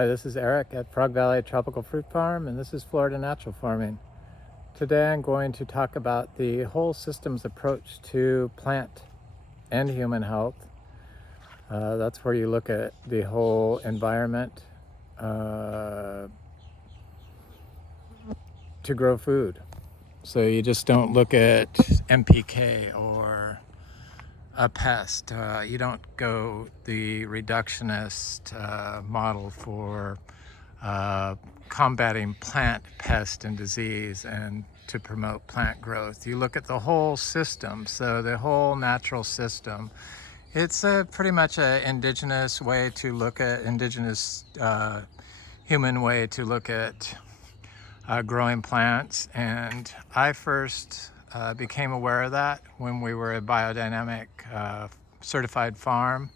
Hi, this is Eric at Frog Valley Tropical Fruit Farm, and this is Florida Natural Farming. Today I'm going to talk about the whole systems approach to plant and human health. That's where you look at the whole environment to grow food. So you just don't look at NPK or a pest. You don't go the reductionist model for combating plant pest and disease and to promote plant growth. You look at the whole system, so the whole natural system. It's pretty much an indigenous way to look at, human way to look at growing plants. And I first became aware of that when we were a biodynamic certified farm.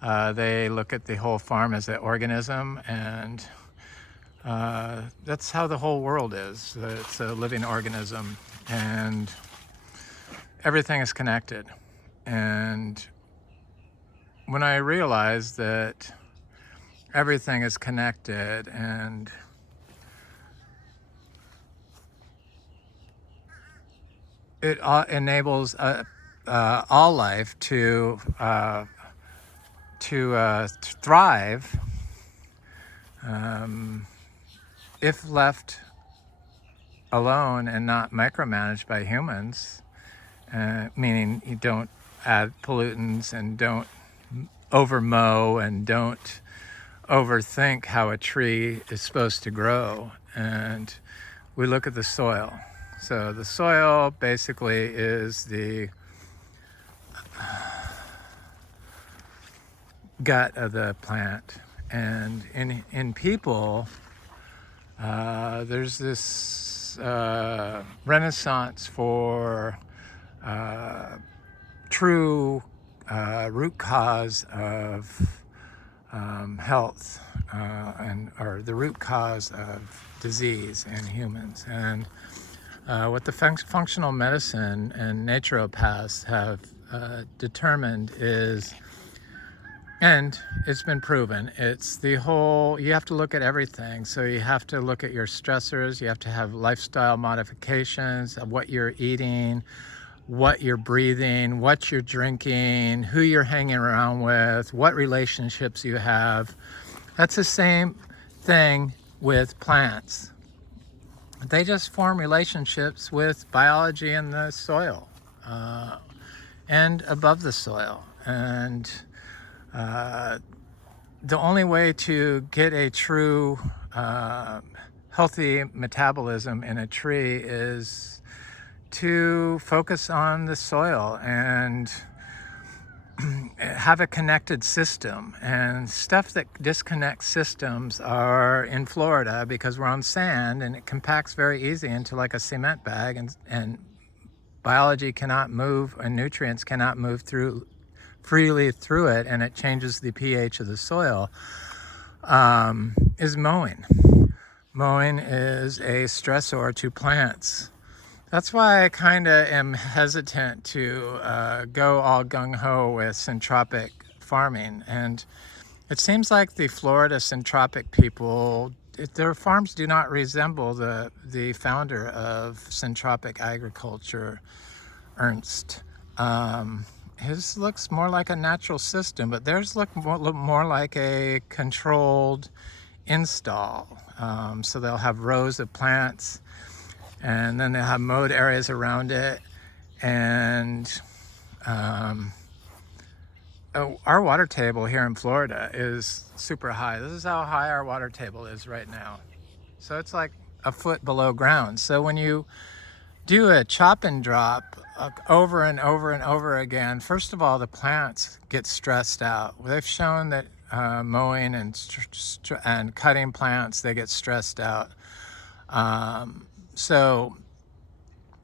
They look at the whole farm as an organism, and that's how the whole world is. It's a living organism, and everything is connected. And when I realized that everything is connected and it enables all life to thrive, if left alone and not micromanaged by humans, meaning you don't add pollutants and don't overmow and don't overthink how a tree is supposed to grow. And we look at the soil. So the soil basically is the gut of the plant. And in people, there's this renaissance for true root cause of health, or the root cause of disease in humans. And what the functional medicine and naturopaths have determined is, and it's been proven, it's the whole, you have to look at everything. So you have to look at your stressors, you have to have lifestyle modifications of what you're eating, what you're breathing, what you're drinking, who you're hanging around with, what relationships you have. That's the same thing with plants. They just form relationships with biology in the soil and above the soil. And the only way to get a true healthy metabolism in a tree is to focus on the soil and have a connected system. And stuff that disconnects systems are in Florida because we're on sand and it compacts very easy into like a cement bag, and biology cannot move and nutrients cannot move freely through it, and it changes the pH of the soil, is mowing. Mowing is a stressor to plants. That's why I kind of am hesitant to go all gung-ho with syntropic farming. And it seems like the Florida syntropic people, their farms do not resemble the founder of syntropic agriculture, Ernst. His looks more like a natural system, but theirs look more like a controlled install. So they'll have rows of plants, and then they'll have mowed areas around it. And our water table here in Florida is super high. This is how high our water table is right now. So it's like a foot below ground. So when you do a chop and drop over and over and over again, first of all, the plants get stressed out. They've shown that mowing and cutting plants, they get stressed out.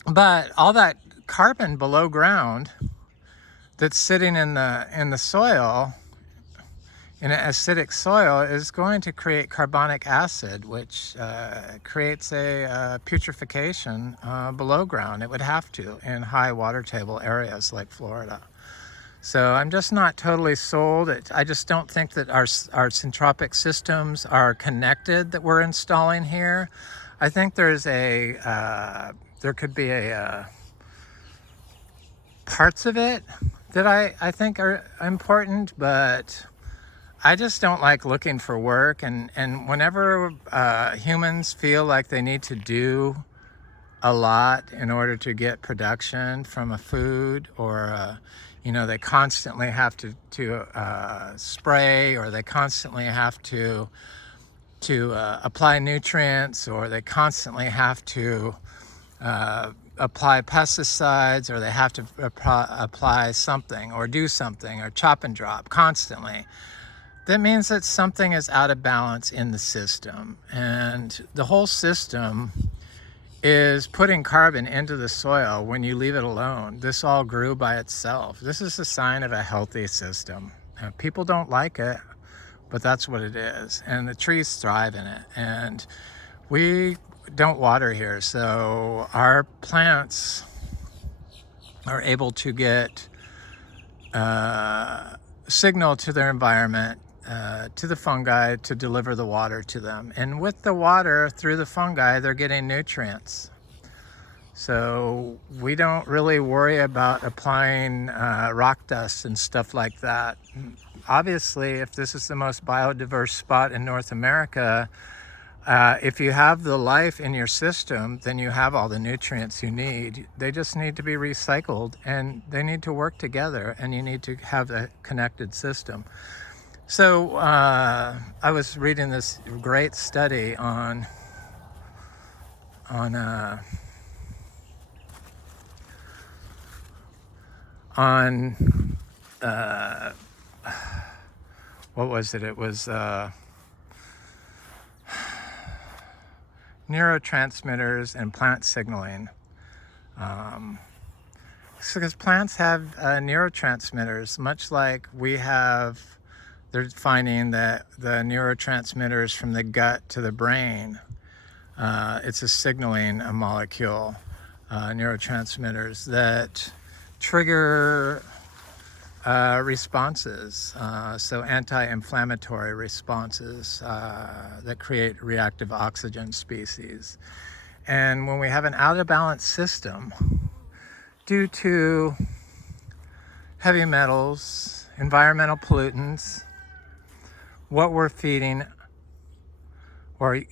But all that carbon below ground that's sitting in the soil, in an acidic soil, is going to create carbonic acid, which creates a putrefaction below ground. It would have to in high water table areas like Florida. So I'm just not totally sold. I just don't think that our syntropic systems are connected that we're installing here. I think there could be parts of it that I think are important, but I just don't like looking for work. And whenever humans feel like they need to do a lot in order to get production from a food, or they constantly have to spray, or they constantly have to apply nutrients, or they constantly have to apply pesticides, or they have to apply something or do something or chop and drop constantly. That means that something is out of balance in the system, and the whole system is putting carbon into the soil when you leave it alone. This all grew by itself. This is a sign of a healthy system. People don't like it, but that's what it is. And the trees thrive in it. And we don't water here, so our plants are able to get signal to their environment, to the fungi, to deliver the water to them. And with the water, through the fungi, they're getting nutrients. So we don't really worry about applying rock dust and stuff like that. Obviously, if this is the most biodiverse spot in North America, if you have the life in your system, then you have all the nutrients you need. They just need to be recycled, and they need to work together, and you need to have a connected system. So I was reading this great study on what was it? It was neurotransmitters and plant signaling. Because plants have neurotransmitters, much like we have. They're finding that the neurotransmitters from the gut to the brain, it's a signaling molecule, neurotransmitters that trigger responses, so anti-inflammatory responses that create reactive oxygen species. And when we have an out of balance system due to heavy metals, environmental pollutants, what we're feeding, or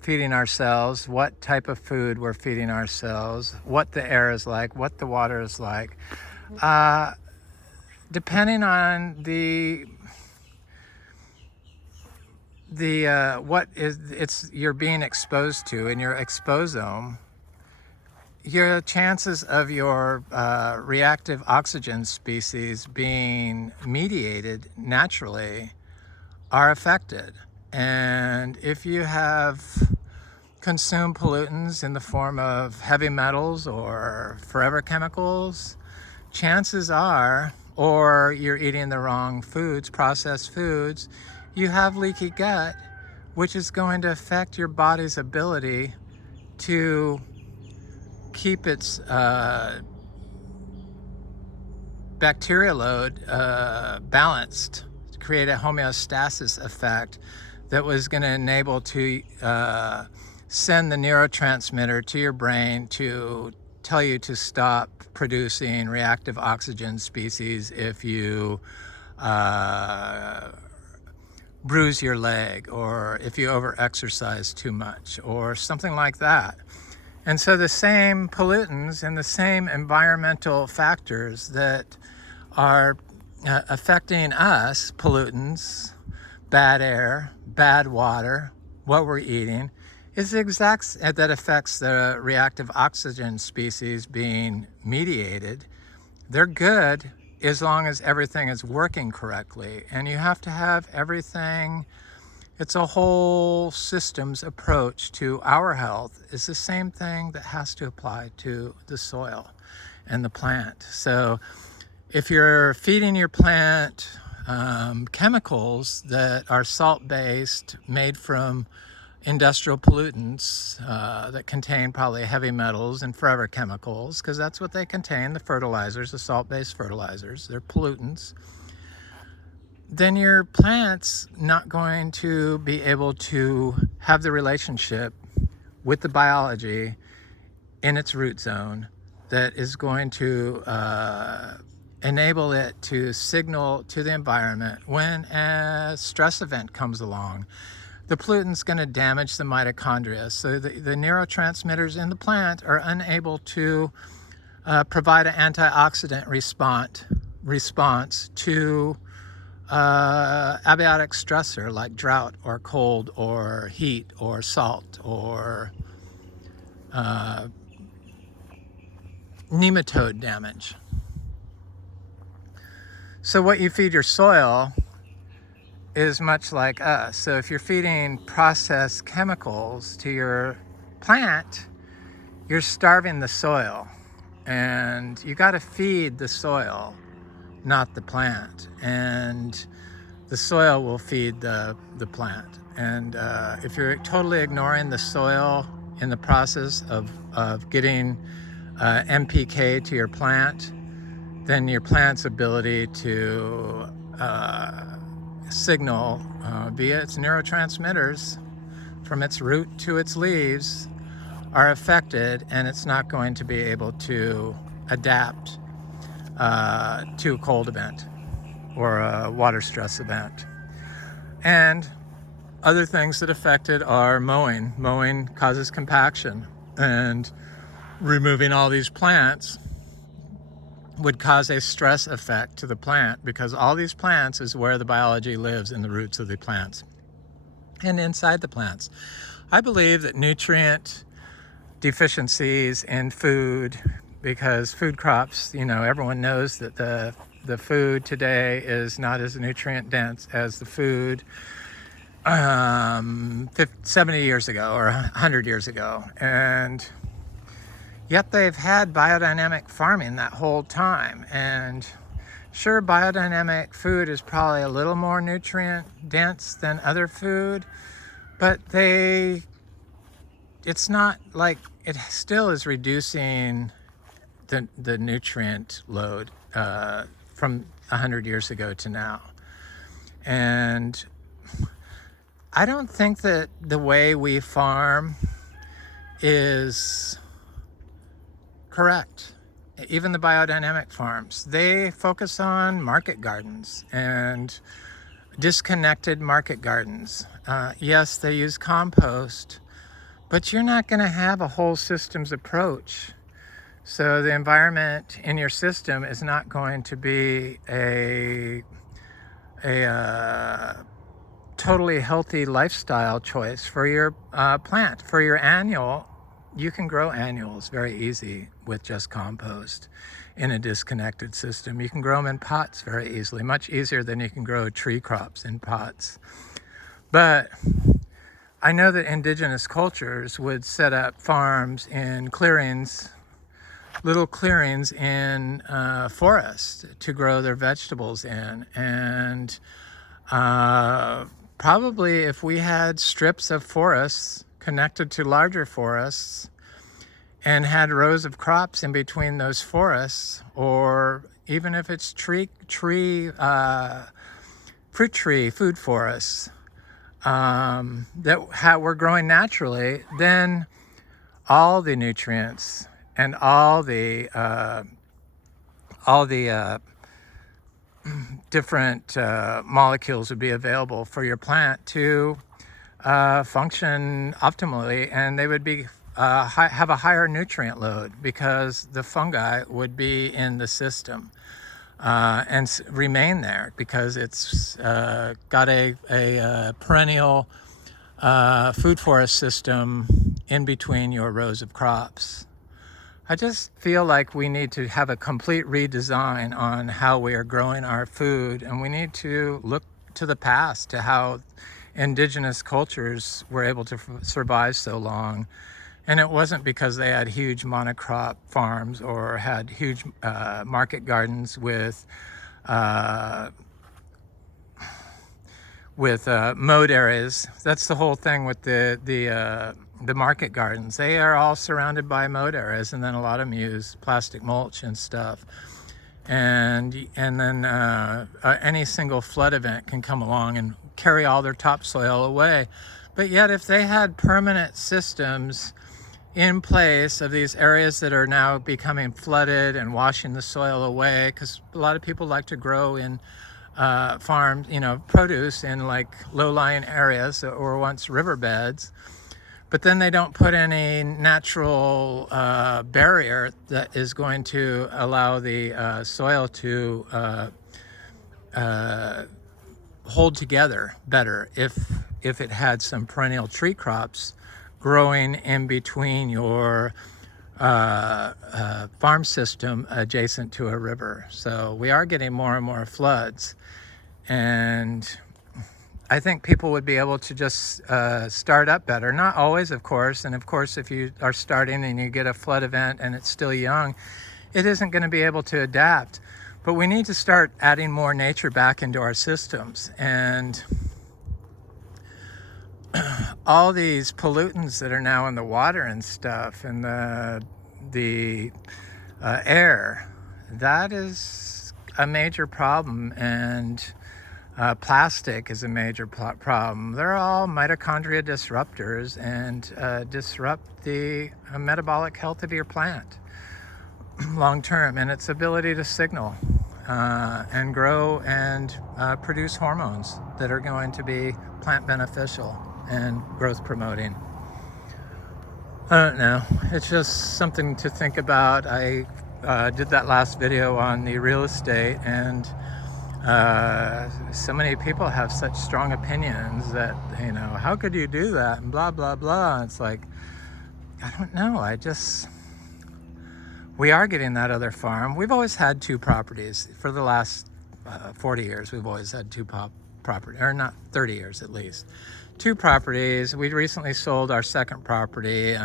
feeding ourselves, what type of food we're feeding ourselves, what the air is like, what the water is like, depending on what you're being exposed to in your exposome, your chances of your reactive oxygen species being mediated naturally are affected. And if you have consumed pollutants in the form of heavy metals or forever chemicals, chances are, or you're eating the wrong foods, processed foods, you have leaky gut, which is going to affect your body's ability to keep its bacteria load balanced, to create a homeostasis effect that was going to enable to send the neurotransmitter to your brain to tell you to stop producing reactive oxygen species if you bruise your leg, or if you over-exercise too much, or something like that. And so the same pollutants and the same environmental factors that are affecting us, pollutants, bad air, bad water, what we're eating, is the exact that affects the reactive oxygen species being mediated. They're good as long as everything is working correctly. And you have to have everything. It's a whole systems approach to our health. It's the same thing that has to apply to the soil and the plant. So if you're feeding your plant chemicals that are salt-based, made from industrial pollutants that contain probably heavy metals and forever chemicals, because that's what they contain, the fertilizers, the salt-based fertilizers, they're pollutants, then your plant's not going to be able to have the relationship with the biology in its root zone that is going to enable it to signal to the environment when a stress event comes along. The pollutant's going to damage the mitochondria, so the neurotransmitters in the plant are unable to provide an antioxidant response to abiotic stressor like drought or cold or heat or salt or nematode damage. So what you feed your soil is much like us. So if you're feeding processed chemicals to your plant, you're starving the soil, and you got to feed the soil, not the plant, and the soil will feed the plant. And if you're totally ignoring the soil in the process of getting NPK to your plant, then your plant's ability to signal via its neurotransmitters from its root to its leaves are affected, and it's not going to be able to adapt to a cold event or a water stress event. And other things that affect it are mowing. Mowing causes compaction, and removing all these plants would cause a stress effect to the plant, because all these plants is where the biology lives, in the roots of the plants and inside the plants. I believe that nutrient deficiencies in food, because food crops, everyone knows that the food today is not as nutrient dense as the food 70 years ago or 100 years ago, and yet they've had biodynamic farming that whole time. And sure, biodynamic food is probably a little more nutrient dense than other food, but it's not like, it still is reducing the nutrient load from 100 years ago to now. And I don't think that the way we farm is correct. Even the biodynamic farms, they focus on market gardens and disconnected market gardens. Yes, they use compost, but you're not going to have a whole systems approach. So the environment in your system is not going to be a totally healthy lifestyle choice for your plant. For your annual, you can grow annuals very easy with just compost in a disconnected system. You can grow them in pots very easily, much easier than you can grow tree crops in pots. But I know that indigenous cultures would set up farms in clearings, little clearings in forests to grow their vegetables in. And probably if we had strips of forests connected to larger forests and had rows of crops in between those forests, or even if it's fruit tree food forests that were growing naturally, then all the nutrients and all the different molecules would be available for your plant to function optimally, and they would be have a higher nutrient load because the fungi would be in the system and remain there because it's got a perennial food forest system in between your rows of crops. I just feel like we need to have a complete redesign on how we are growing our food, and we need to look to the past, to how indigenous cultures were able to survive so long. And it wasn't because they had huge monocrop farms or had huge market gardens with mowed areas. That's the whole thing with the market gardens. They are all surrounded by mowed areas, and then a lot of them use plastic mulch and stuff. And then any single flood event can come along and carry all their topsoil away. But yet, if they had permanent systems in place of these areas that are now becoming flooded and washing the soil away, because a lot of people like to grow in farms, produce in like low-lying areas that were once riverbeds, but then they don't put any natural barrier that is going to allow the soil to hold together better if it had some perennial tree crops growing in between your farm system adjacent to a river. So we are getting more and more floods, and I think people would be able to just start up better. Not always, of course, and of course if you are starting and you get a flood event and it's still young, it isn't going to be able to adapt. But we need to start adding more nature back into our systems, and all these pollutants that are now in the water and stuff, and the air, that is a major problem. And plastic is a major problem. They're all mitochondria disruptors and disrupt the metabolic health of your plant long term, and its ability to signal and grow and produce hormones that are going to be plant beneficial and growth promoting. I don't know, it's just something to think about. I did that last video on the real estate, and so many people have such strong opinions that, how could you do that, and blah blah blah. It's like, I don't know, we are getting that other farm. We've always had two properties for the last 40 years. We've always had two properties, or not 30 years at least. Two properties. We recently sold our second property,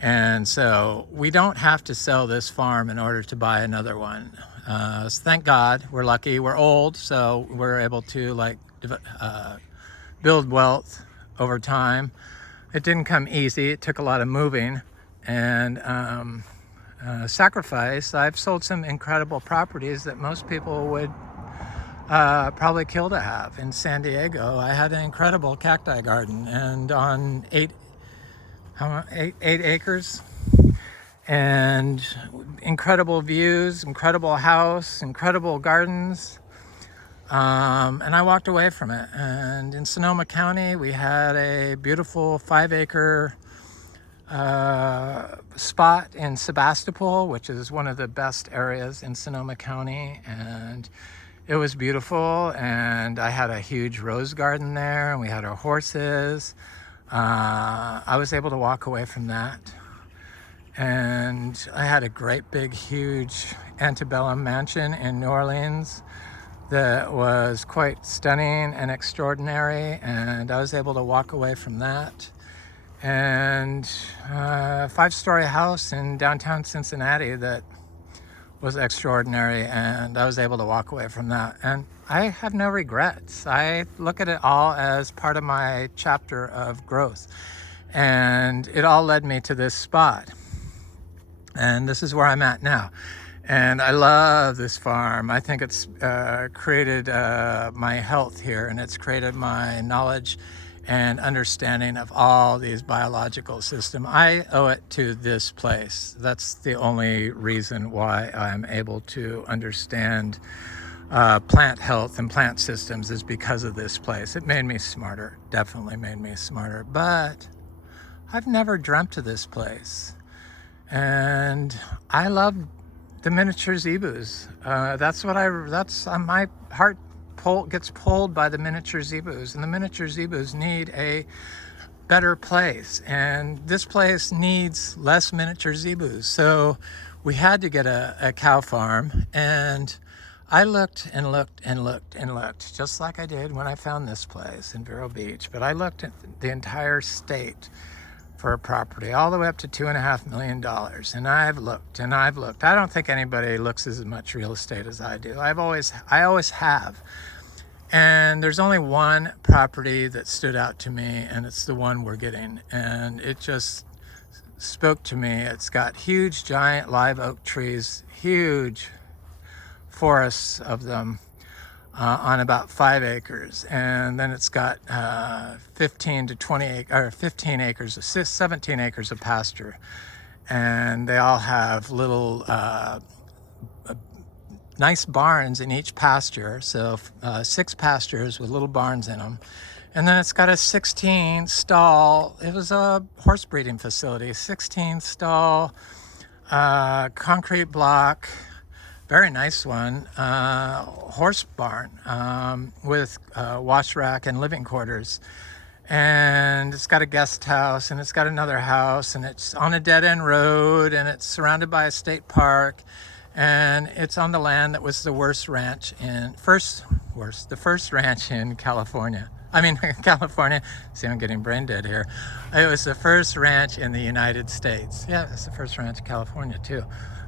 and so we don't have to sell this farm in order to buy another one. So thank God, we're lucky. We're old, so we're able to build wealth over time. It didn't come easy. It took a lot of moving and sacrifice. I've sold some incredible properties that most people would probably kill to have. In San Diego, I had an incredible cacti garden, and on 8 acres, and incredible views, incredible house, incredible gardens, and I walked away from it. And in Sonoma County, we had a beautiful 5-acre spot in Sebastopol, which is one of the best areas in Sonoma County, and it was beautiful. And I had a huge rose garden there, and we had our horses. I was able to walk away from that, and I had a great big huge antebellum mansion in New Orleans that was quite stunning and extraordinary, and I was able to walk away from that. And a 5-story house in downtown Cincinnati that was extraordinary, and I was able to walk away from that. And I have no regrets. I look at it all as part of my chapter of growth, and it all led me to this spot, and this is where I'm at now. And I love this farm. I think it's created my health here, and it's created my knowledge and understanding of all these biological systems. I owe it to this place. That's the only reason why I'm able to understand plant health and plant systems, is because of this place. It made me smarter, definitely made me smarter. But I've never dreamt of this place. And I love the miniature Zebus. That's my heart gets pulled by the miniature Zebus, and the miniature Zebus need a better place, and this place needs less miniature Zebus. So we had to get a cow farm, and I looked and looked and looked and looked, just like I did when I found this place in Vero Beach. But I looked at the entire state for a property all the way up to $2.5 million, and I've looked and I've looked. I don't think anybody looks as much real estate as I do. I always have. And there's only one property that stood out to me, and it's the one we're getting. And it just spoke to me. It's got huge, giant live oak trees, huge forests of them on about 5 acres. And then it's got 15 to 20 or 15 acres, 17 acres of pasture. And they all have little nice barns in each pasture. So 6 pastures with little barns in them. And then it's got a 16 stall, it was a horse breeding facility, 16 stall concrete block, very nice one, horse barn with wash rack and living quarters. And it's got a guest house, and it's got another house, and it's on a dead-end road, and it's surrounded by a state park, and it's on the land that was the first ranch in California. I mean, California. See, I'm getting brain dead here. It was the first ranch in the United States. Yeah, it's the first ranch in California too.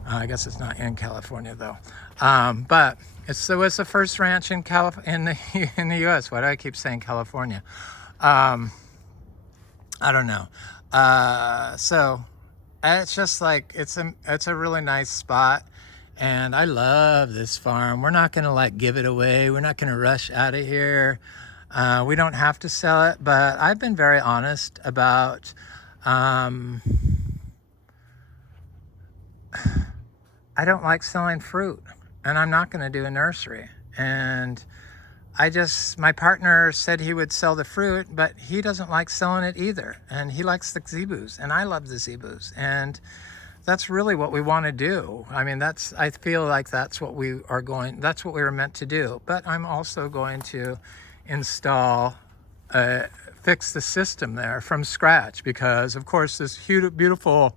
I guess it's not in California though. But it was the first ranch in the U.S. Why do I keep saying California? I don't know. So it's just like it's a really nice spot. And I love this farm. We're not going to like give it away. We're not going to rush out of here. We don't have to sell it, but I've been very honest about I don't like selling fruit, and I'm not going to do a nursery. And my partner said he would sell the fruit, but he doesn't like selling it either. And he likes the Zebus, and I love the Zebus. And that's really what we want to do. I mean, I feel like that's what we were meant to do. But I'm also going to install, fix the system there from scratch, because of course this beautiful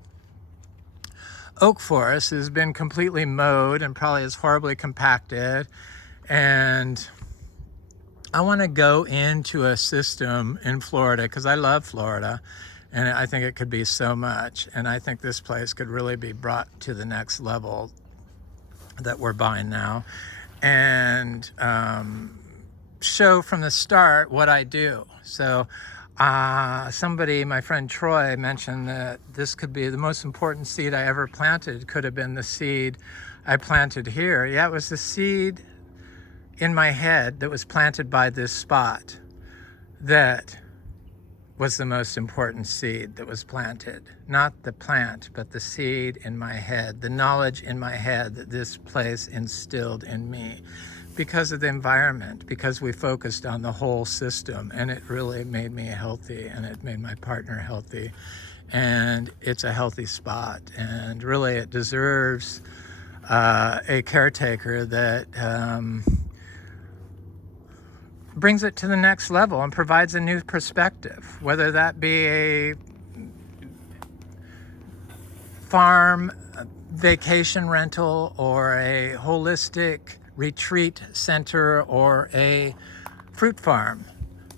oak forest has been completely mowed and probably is horribly compacted. And I want to go into a system in Florida, because I love Florida. And I think it could be so much. And I think this place could really be brought to the next level that we're buying now. And show from the start what I do. So my friend Troy, mentioned that this could be the most important seed I ever planted. Could have been the seed I planted here. Yeah, it was the seed in my head that was planted by this spot that was the most important seed that was planted. Not the plant, but the seed in my head, the knowledge in my head that this place instilled in me because of the environment, because we focused on the whole system, and it really made me healthy, and it made my partner healthy. And it's a healthy spot, and really it deserves a caretaker that brings it to the next level and provides a new perspective, whether that be a farm vacation rental or a holistic retreat center or a fruit farm.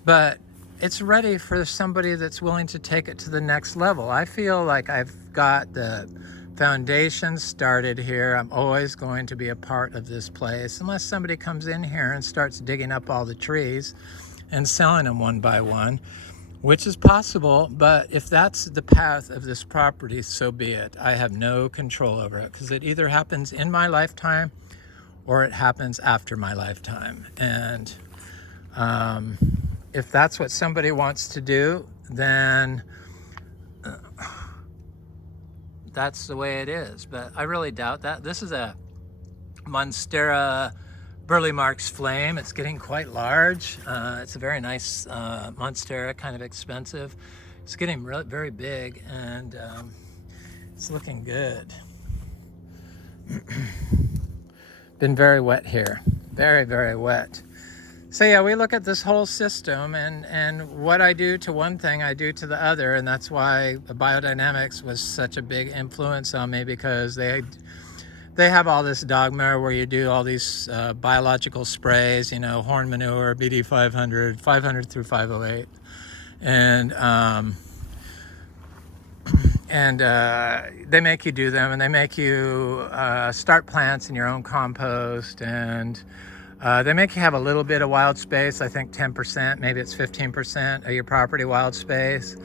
But it's ready for somebody that's willing to take it to the next level. I feel like I've got the foundation started here. I'm always going to be a part of this place unless somebody comes in here and starts digging up all the trees and selling them one by one, which is possible. But if that's the path of this property, so be it. I have no control over it, because it either happens in my lifetime or it happens after my lifetime. And if that's what somebody wants to do, then that's the way it is. But I really doubt that. This is a Monstera Burley Marks flame. It's getting quite large. It's a very nice Monstera, kind of expensive. It's getting very big, and it's looking good. Been very wet here. Very, very wet. So yeah, we look at this whole system, and what I do to one thing, I do to the other. And that's why Biodynamics was such a big influence on me, because they have all this dogma where you do all these biological sprays, horn manure, BD 500, 500 through 508. And they make you do them, and they make you start plants in your own compost, and They make you have a little bit of wild space, I think 10%, maybe it's 15% of your property wild space.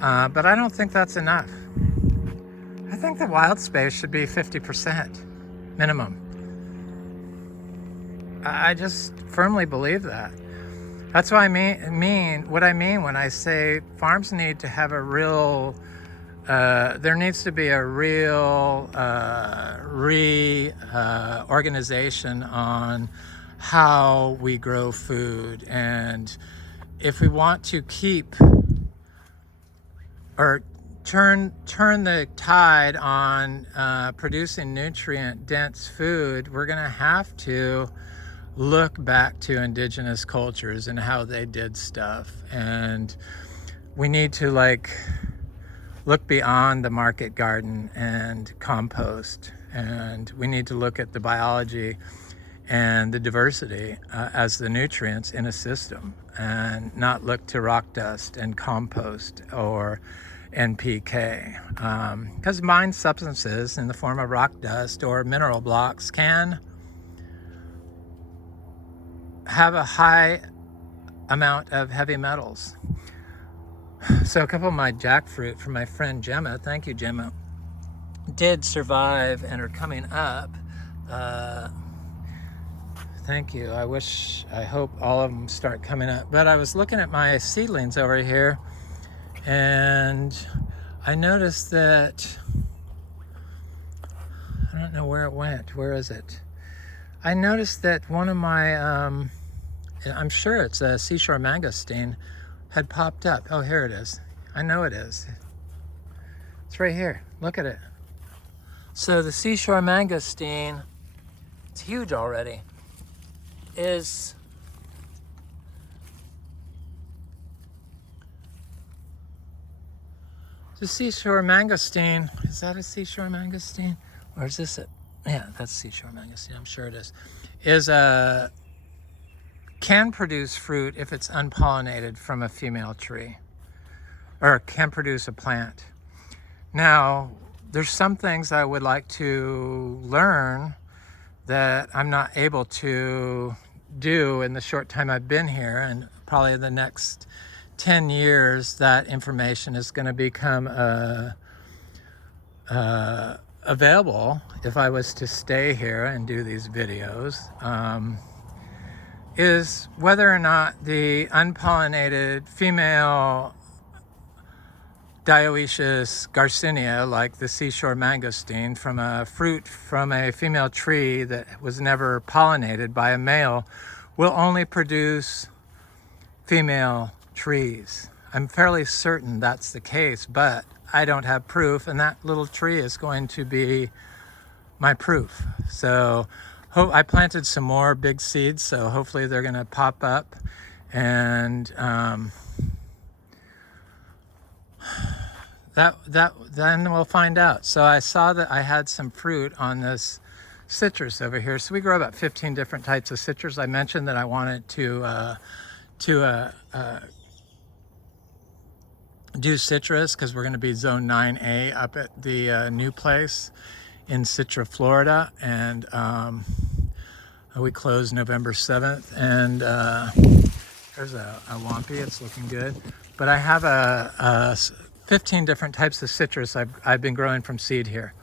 But I don't think that's enough. I think the wild space should be 50% minimum. I just firmly believe that. That's what I mean when I say farms need to have a real, there needs to be a real organization on how we grow food. And if we want to keep or turn the tide on producing nutrient-dense food, we're going to have to look back to indigenous cultures and how they did stuff. And we need to look beyond the market garden and compost. And we need to look at the biology and the diversity as the nutrients in a system, and not look to rock dust and compost or NPK. Because mined substances in the form of rock dust or mineral blocks can have a high amount of heavy metals. So a couple of my jackfruit from my friend Gemma, thank you Gemma, did survive and are coming up. Thank you. I hope all of them start coming up. But I was looking at my seedlings over here, and I noticed that, I don't know where it went. Where is it? I noticed that one of my, I'm sure it's a seashore mangosteen, had popped up. Oh, here it is. I know it is. It's right here. Look at it. So the seashore mangosteen, it's huge already, is the seashore mangosteen. Is that a seashore mangosteen? Or is this it? Yeah, that's seashore mangosteen. I'm sure it is. Can produce fruit if it's unpollinated from a female tree, or can produce a plant. Now, there's some things I would like to learn that I'm not able to do in the short time I've been here, and probably the next 10 years that information is going to become available if I was to stay here and do these videos, is whether or not the unpollinated female dioecious garcinia, like the seashore mangosteen, from a fruit from a female tree that was never pollinated by a male, will only produce female trees. I'm fairly certain that's the case, but I don't have proof, and that little tree is going to be my proof. So I planted some more big seeds, so hopefully they're going to pop up, and then we'll find out. So I saw that I had some fruit on this citrus over here. So we grow about 15 different types of citrus. I mentioned that I wanted to do citrus because we're going to be zone 9A up at the new place in Citra, Florida, and we close November 7th. And there's a Wampy. It's looking good. But I have a 15 different types of citrus I've been growing from seed here.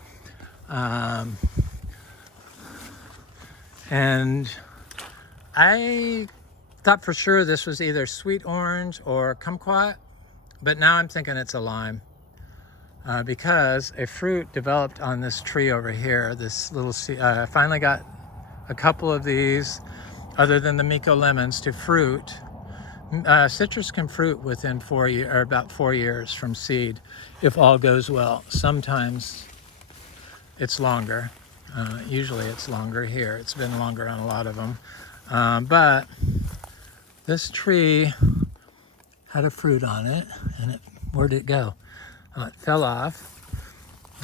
And I thought for sure this was either sweet orange or kumquat, but now I'm thinking it's a lime, because a fruit developed on this tree over here. This little I finally got a couple of these, other than the Miko lemons, to fruit. Citrus can fruit within about 4 years from seed, if all goes well. Sometimes it's longer. Usually it's longer here. It's been longer on a lot of them. But this tree had a fruit on it, and where'd it go? It fell off,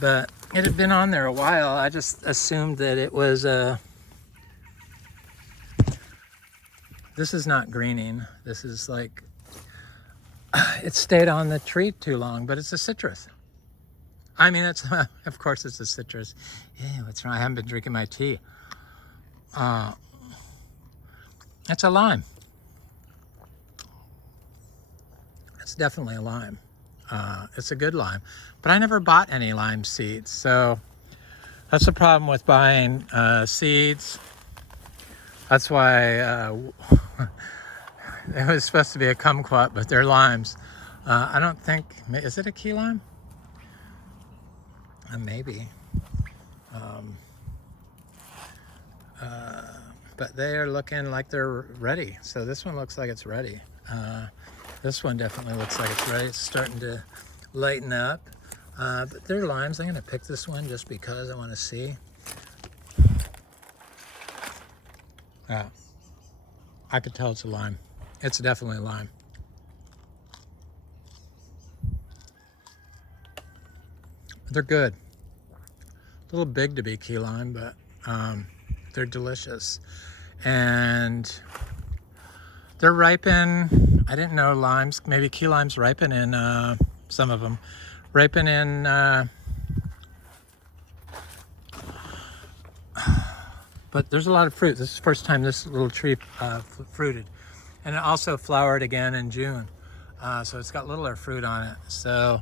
but it had been on there a while. I just assumed that it was this is not greening. This is like, it stayed on the tree too long, but it's a citrus. I mean, it's, of course it's a citrus. Yeah, what's wrong? I haven't been drinking my tea. It's a lime. It's definitely a lime. It's a good lime, but I never bought any lime seeds, so that's the problem with buying seeds. That's why it was supposed to be a kumquat, but they're limes. I don't think, is it a key lime? Maybe. But they are looking like they're ready. So this one looks like it's ready. This one definitely looks like it's ready. It's starting to lighten up. But they're limes. I'm going to pick this one just because I want to see. I could tell it's a lime. It's definitely a lime. They're good. A little big to be key lime, but they're delicious. And they're ripen. I didn't know limes, maybe key limes ripen in, some of them ripen in, but there's a lot of fruit. This is the first time this little tree fruited. And it also flowered again in June. So it's got littler fruit on it. So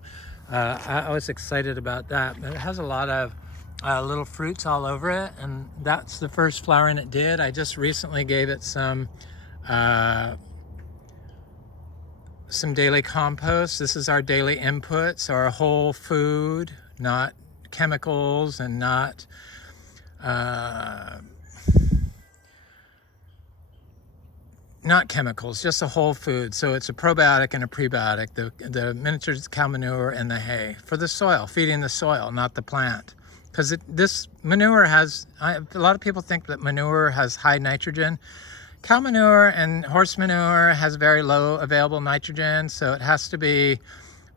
I was excited about that. It has a lot of little fruits all over it, and that's the first flowering it did. I just recently gave it some daily compost. This is our daily inputs, our whole food, not chemicals and not chemicals, just a whole food. So it's a probiotic and a prebiotic, the miniature cow manure and the hay for the soil, feeding the soil, not the plant. Because this manure has, a lot of people think that manure has high nitrogen. Cow manure and horse manure has very low available nitrogen, so it has to be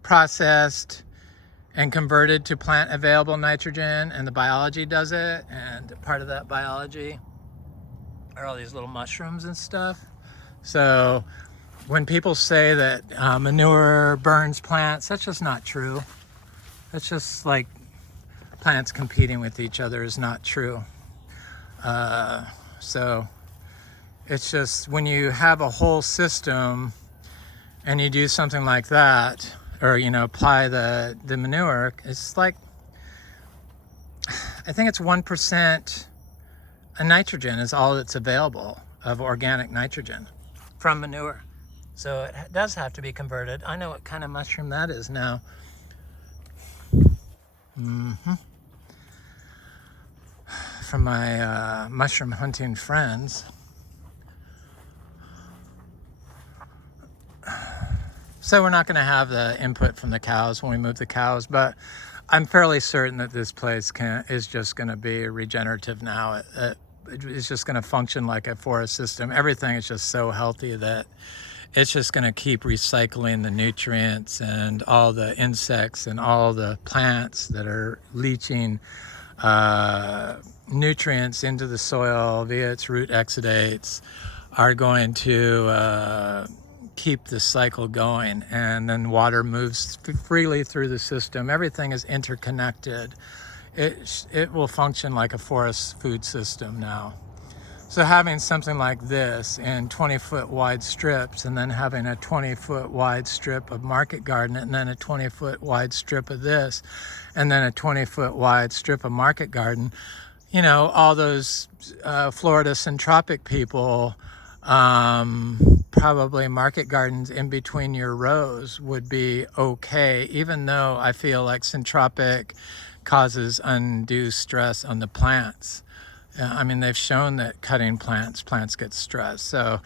processed and converted to plant available nitrogen, and the biology does it. And part of that biology are all these little mushrooms and stuff. So when people say that manure burns plants, that's just not true. That's just like plants competing with each other is not true. So it's just when you have a whole system and you do something like that, or apply the manure, it's like, I think it's 1% of nitrogen is all that's available of organic nitrogen from manure. So it does have to be converted. I know what kind of mushroom that is now. From my mushroom hunting friends. So we're not going to have the input from the cows when we move the cows, but I'm fairly certain that this place is just going to be regenerative now. It's just going to function like a forest system. Everything is just so healthy that it's just going to keep recycling the nutrients and all the insects and all the plants that are leaching nutrients into the soil via its root exudates are going to keep the cycle going, and then water moves freely through the system. Everything is interconnected. It will function like a forest food system now. So having something like this in 20-foot wide strips, and then having a 20-foot wide strip of market garden, and then a 20-foot wide strip of this, and then a 20-foot wide strip of market garden, all those Florida centropic people, probably market gardens in between your rows would be okay, even though I feel like centropic causes undue stress on the plants. I mean, they've shown that cutting plants get stressed. So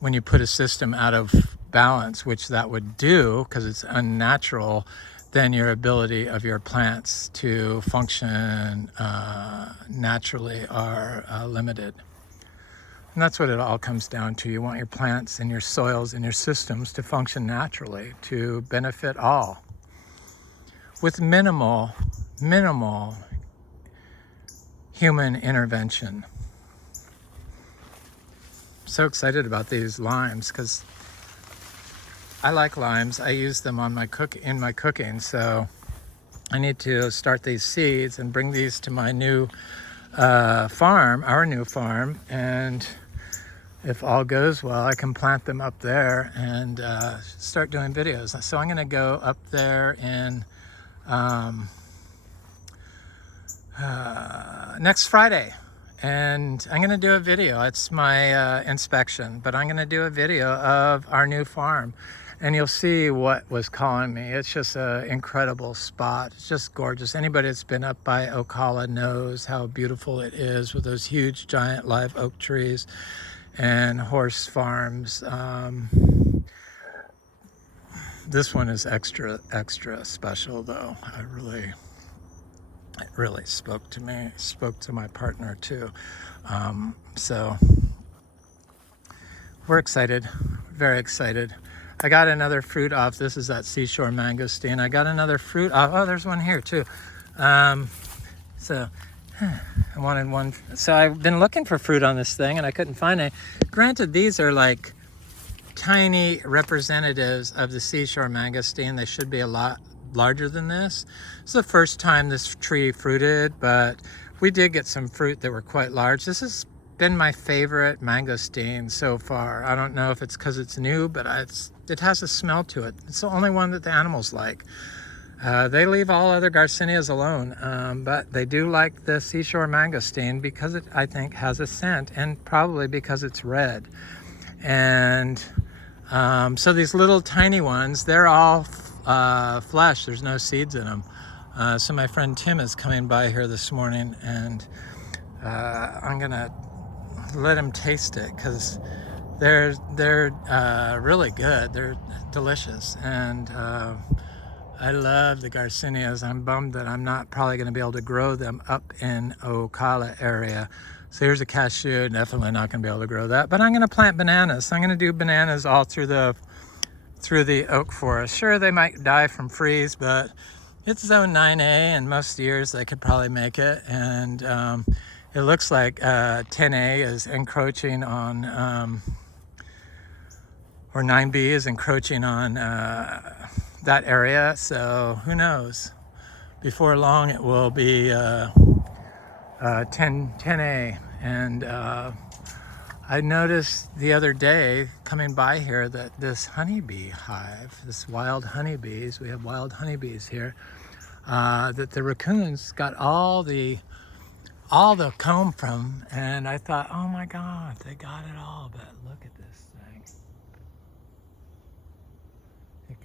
when you put a system out of balance, which that would do because it's unnatural, then your ability of your plants to function naturally are limited. And that's what it all comes down to. You want your plants and your soils and your systems to function naturally, to benefit all, with minimal human intervention. I'm so excited about these limes because I like limes. I use them in my cooking, so I need to start these seeds and bring these to my new farm, our new farm, and if all goes well, I can plant them up there and start doing videos. So I'm going to go up there in next Friday, and I'm going to do a video. It's my inspection, but I'm going to do a video of our new farm, and you'll see what was calling me. It's just an incredible spot. It's just gorgeous. Anybody that's been up by Ocala knows how beautiful it is with those huge giant live oak trees and horse farms. This one is extra special though. It really spoke to me, spoke to my partner too. So we're excited, very excited. I got another fruit off. This is that seashore mangosteen. I got another fruit off. Oh, there's one here too. So I wanted one. So I've been looking for fruit on this thing and I couldn't find any. Granted, these are like tiny representatives of the seashore mangosteen. They should be a lot larger than this. It's the first time this tree fruited, but we did get some fruit that were quite large. This has been my favorite mangosteen so far. I don't know if it's because it's new, but it has a smell to it. It's the only one that the animals like. They leave all other garcinias alone, but they do like the seashore mangosteen because it, I think, has a scent, and probably because it's red. And so these little tiny ones, they're all flesh. There's no seeds in them. So my friend Tim is coming by here this morning, and I'm gonna let him taste it because they're really good. They're delicious, and I love the garcinias. I'm bummed that I'm not probably going to be able to grow them up in Ocala area. So here's a cashew, definitely not going to be able to grow that. But I'm going to plant bananas. I'm going to do bananas all through the oak forest. Sure, they might die from freeze, but it's zone 9A, and most years they could probably make it. And it looks like 10A is encroaching on, or 9B is encroaching on that area. So who knows? Before long, it will be 10A. And I noticed the other day coming by here that this honeybee hive, this wild honeybees, we have wild honeybees here, that the raccoons got all the comb from, and I thought, oh my God, they got it all. But look at this thing.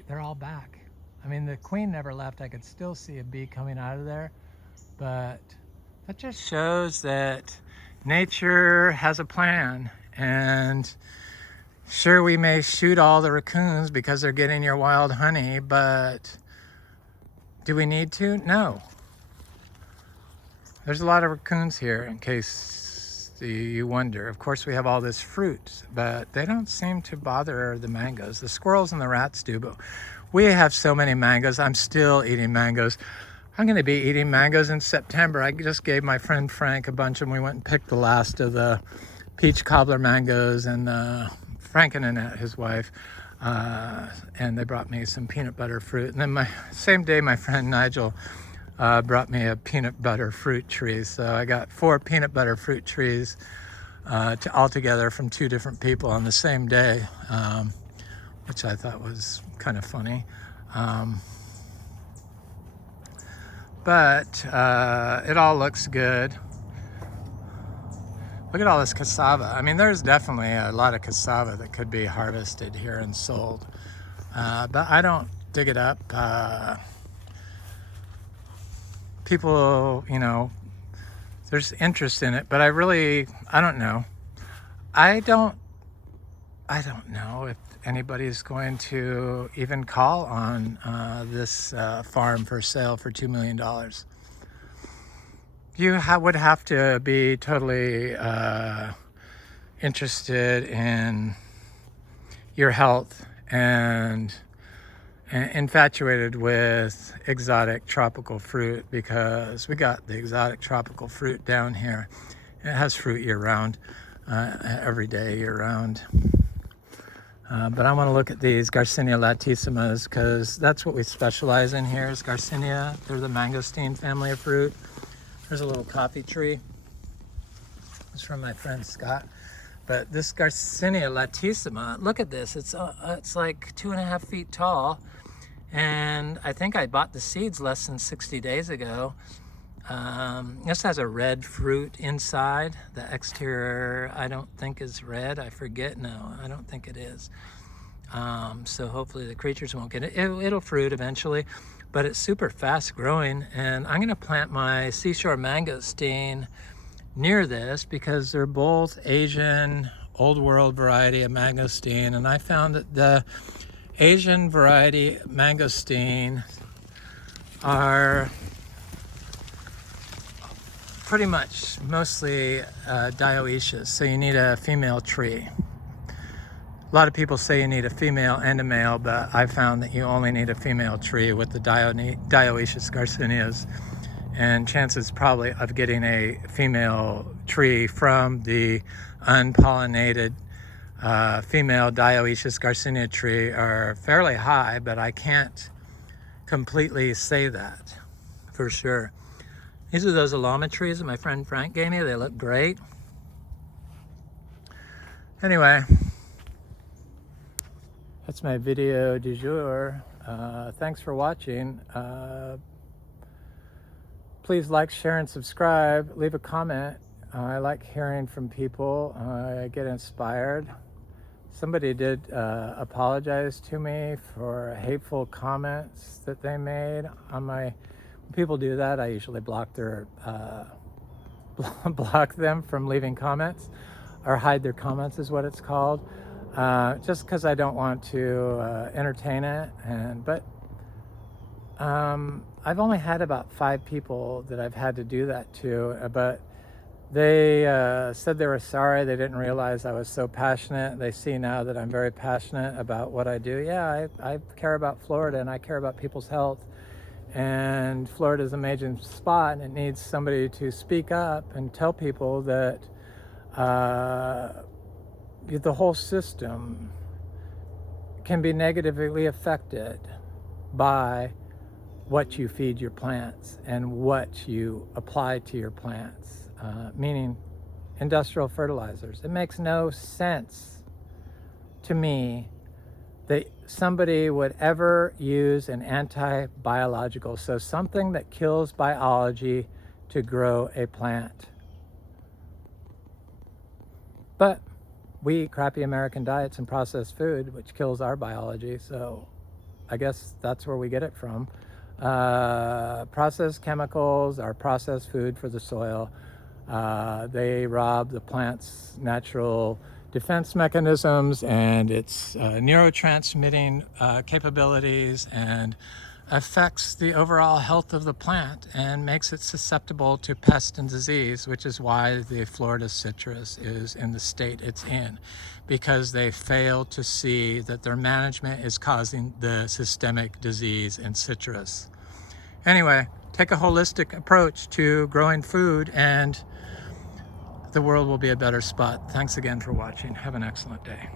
They're all back. I mean, the queen never left. I could still see a bee coming out of there, but that just shows that nature has a plan. And sure, we may shoot all the raccoons because they're getting your wild honey, but do we need to? No. There's a lot of raccoons here, in case you wonder. Of course, we have all this fruit, but they don't seem to bother the mangoes. The squirrels and the rats do, but we have so many mangoes. I'm still eating mangoes. I'm going to be eating mangoes in September. I just gave my friend Frank a bunch, and we went and picked the last of the peach cobbler mangoes, and Frank and Annette, his wife, and they brought me some peanut butter fruit. And then same day, my friend Nigel brought me a peanut butter fruit tree. So I got 4 peanut butter fruit trees all together from 2 different people on the same day, which I thought was kind of funny. But it all looks good. Look at all this cassava. I mean, there's definitely a lot of cassava that could be harvested here and sold. But I don't dig it up. People, there's interest in it, but I don't know. I don't know if anybody's going to even call on this farm for sale for $2 million. You would have to be totally interested in your health and infatuated with exotic tropical fruit, because we got the exotic tropical fruit down here. It has fruit year round, every day year round. But I want to look at these Garcinia latissimas, because that's what we specialize in here is Garcinia. They're the mangosteen family of fruit. There's a little coffee tree. It's from my friend Scott. But this Garcinia latissima, look at this. It's like 2.5 feet tall. And I think I bought the seeds less than 60 days ago. This has a red fruit inside. The exterior, I don't think is red. I forget. No, I don't think it is. So hopefully the creatures won't get it. It'll fruit eventually, but it's super fast growing. And I'm going to plant my seashore mangosteen near this because they're both Asian old world variety of mangosteen. And I found that the Asian variety mangosteen are pretty much mostly dioecious, so you need a female tree. A lot of people say you need a female and a male, but I found that you only need a female tree with the dioecious Garcinias, and chances probably of getting a female tree from the unpollinated female dioecious Garcinia tree are fairly high, but I can't completely say that for sure. These are those Alama trees that my friend Frank gave me. They look great. Anyway, that's my video du jour. Thanks for watching. Please like, share, and subscribe. Leave a comment. I like hearing from people. I get inspired. Somebody did apologize to me for hateful comments that they made on my. When people do that, I usually block their block them from leaving comments, or hide their comments is what it's called. Just because I don't want to entertain it. But I've only had about 5 people that I've had to do that to, but they said they were sorry. They didn't realize I was so passionate. They see now that I'm very passionate about what I do. Yeah, I care about Florida, and I care about people's health. And Florida is an amazing spot, and it needs somebody to speak up and tell people that the whole system can be negatively affected by what you feed your plants and what you apply to your plants, meaning industrial fertilizers. It makes no sense to me that somebody would ever use an anti-biological, so something that kills biology, to grow a plant. But we eat crappy American diets and processed food, which kills our biology, so I guess that's where we get it from. Processed chemicals are processed food for the soil. They rob the plant's natural defense mechanisms and its neurotransmitting capabilities, and affects the overall health of the plant and makes it susceptible to pest and disease, which is why the Florida citrus is in the state it's in, because they fail to see that their management is causing the systemic disease in citrus. Anyway, take a holistic approach to growing food and the world will be a better spot. Thanks again for watching. Have an excellent day.